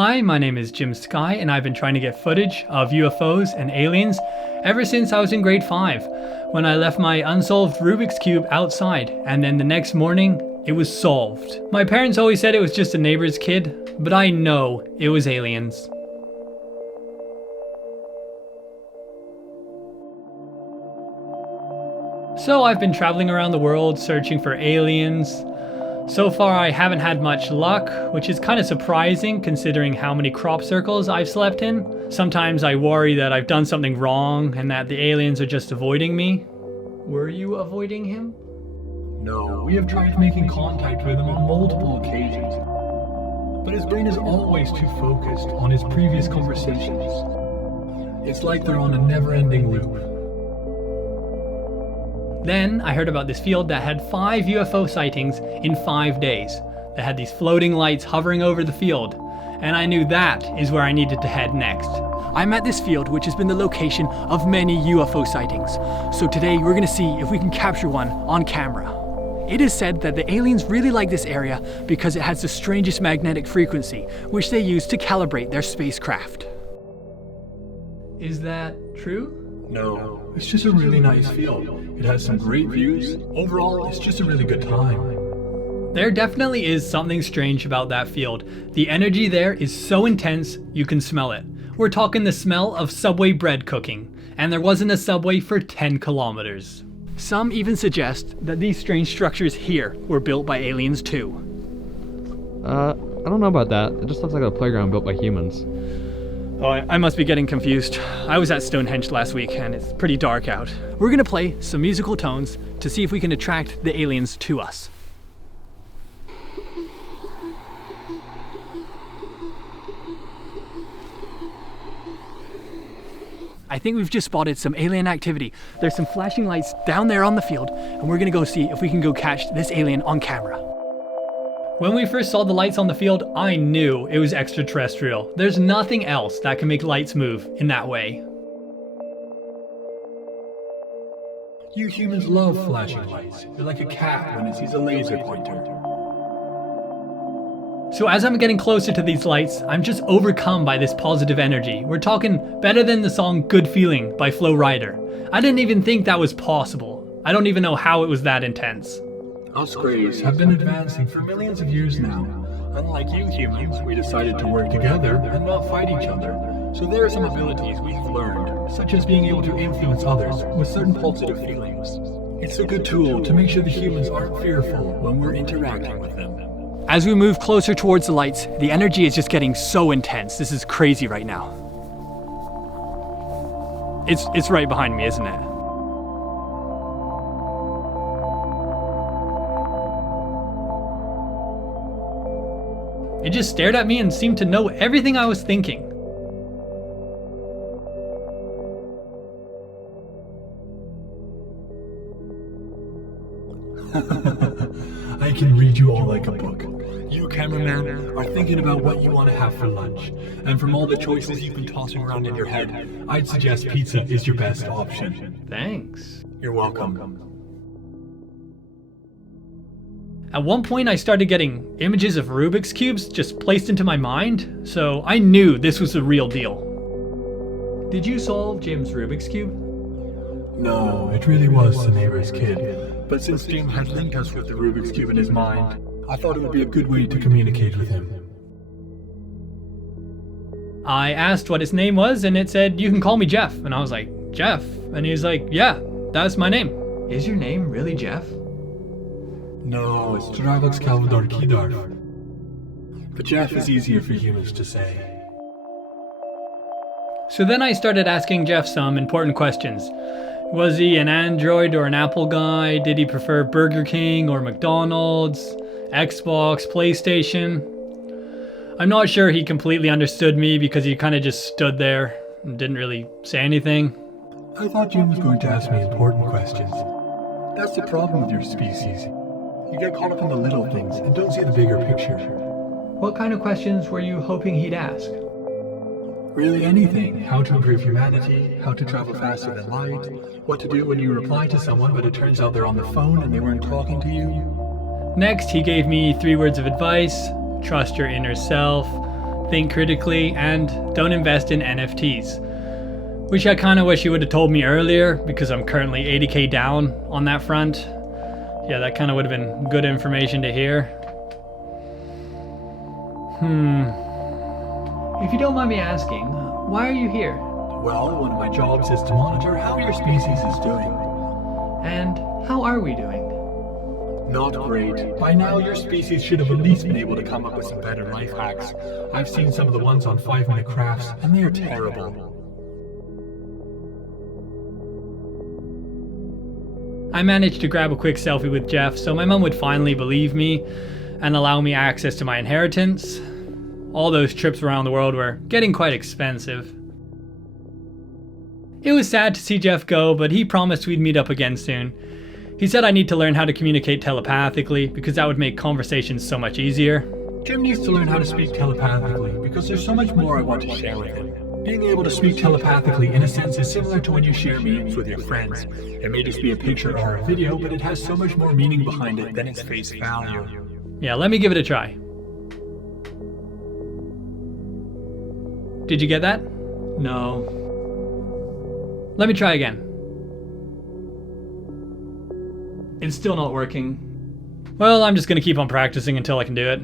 Hi, my name is Jim Sky, and I've been trying to get footage of UFOs and aliens ever since I was in grade 5, when I left my unsolved Rubik's Cube outside, and then the next morning, it was solved. My parents always said it was just a neighbor's kid, but I know it was aliens. So I've been traveling around the world searching for aliens. So far I haven't had much luck, which is kind of surprising considering how many crop circles I've slept in. Sometimes I worry that I've done something wrong and that the aliens are just avoiding me. Were you avoiding him? No, we have tried making contact with him on multiple occasions. But his brain is always too focused on his previous conversations. It's like they're on a never-ending loop. Then I heard about this field that had 5 UFO sightings in 5 days. They had these floating lights hovering over the field, and I knew that is where I needed to head next. I'm at this field, which has been the location of many UFO sightings. So today we're gonna see if we can capture one on camera. It is said that the aliens really like this area because it has the strangest magnetic frequency, which they use to calibrate their spacecraft. Is that true? No, it's just a really nice field. It has some great views. Overall, it's just a really good time. There definitely is something strange about that field. The energy there is so intense, you can smell it. We're talking the smell of Subway bread cooking, and there wasn't a Subway for 10 kilometers. Some even suggest that these strange structures here were built by aliens too. I don't know about that. It just looks like a playground built by humans. Oh, I must be getting confused. I was at Stonehenge last week and it's pretty dark out. We're gonna play some musical tones to see if we can attract the aliens to us. I think we've just spotted some alien activity. There's some flashing lights down there on the field, and we're gonna go see if we can go catch this alien on camera. When we first saw the lights on the field, I knew it was extraterrestrial. There's nothing else that can make lights move in that way. You humans love flashing lights. You're like a cat when it sees a laser pointer. So as I'm getting closer to these lights, I'm just overcome by this positive energy. We're talking better than the song Good Feeling by Flo Rida. I didn't even think that was possible. I don't even know how it was that intense. Us Greys have been advancing for millions of years now. Unlike you humans, we decided to work together and not fight each other. So there are some abilities we have learned, such as being able to influence others with certain positive feelings. It's a good tool to make sure the humans aren't fearful when we're interacting with them. As we move closer towards the lights, the energy is just getting so intense. This is crazy right now. It's right behind me, isn't it? It just stared at me and seemed to know everything I was thinking. I can read you all like a book. You, cameraman, are thinking about what you want to have for lunch. And from all the choices you've been tossing around in your head, I'd suggest pizza is your best option. Thanks. You're welcome. At one point I started getting images of Rubik's Cubes just placed into my mind, so I knew this was the real deal. Did you solve Jim's Rubik's Cube? No, it really was the neighbor's kid. But since Jim had linked us with the Rubik's Cube in his mind, I thought it would be a good way to communicate with him. I asked what his name was and it said, "You can call me Jeff." And I was like, "Jeff?" And he was like, "Yeah, that's my name." Is your name really Jeff? No, it's Dravox Calvador Kidarf. But Jeff is easier for humans to say. So then I started asking Jeff some important questions. Was he an Android or an Apple guy? Did he prefer Burger King or McDonald's? Xbox, PlayStation? I'm not sure he completely understood me because he kind of just stood there and didn't really say anything. I thought Jim was going to ask me important questions. That's the problem with your species. You get caught up in the little things and don't see the bigger picture. What kind of questions were you hoping he'd ask? Really anything. How to improve humanity, how to travel faster than light, what to do when you reply to someone but it turns out they're on the phone and they weren't talking to you. Next, he gave me 3 words of advice: trust your inner self, think critically, and don't invest in NFTs. Which I kind of wish you would have told me earlier, because I'm currently 80k down on that front. Yeah, that kind of would have been good information to hear. If you don't mind me asking, why are you here? Well, one of my jobs is to monitor how your species is doing. And how are we doing? Not great. By now, your species should have at least been able to come up with some better life hacks. I've seen some of the ones on 5-minute crafts, and they are terrible. I managed to grab a quick selfie with Jeff so my mum would finally believe me and allow me access to my inheritance. All those trips around the world were getting quite expensive. It was sad to see Jeff go, but he promised we'd meet up again soon. He said I need to learn how to communicate telepathically because that would make conversations so much easier. Jim needs to learn how to speak telepathically because there's so much more I want to share with him. Being able to speak telepathically in a sense is similar to when you share memes with your friends. It may just be a picture or a video, but it has so much more meaning behind it than its face value. Yeah, let me give it a try. Did you get that? No. Let me try again. It's still not working. Well, I'm just gonna keep on practicing until I can do it.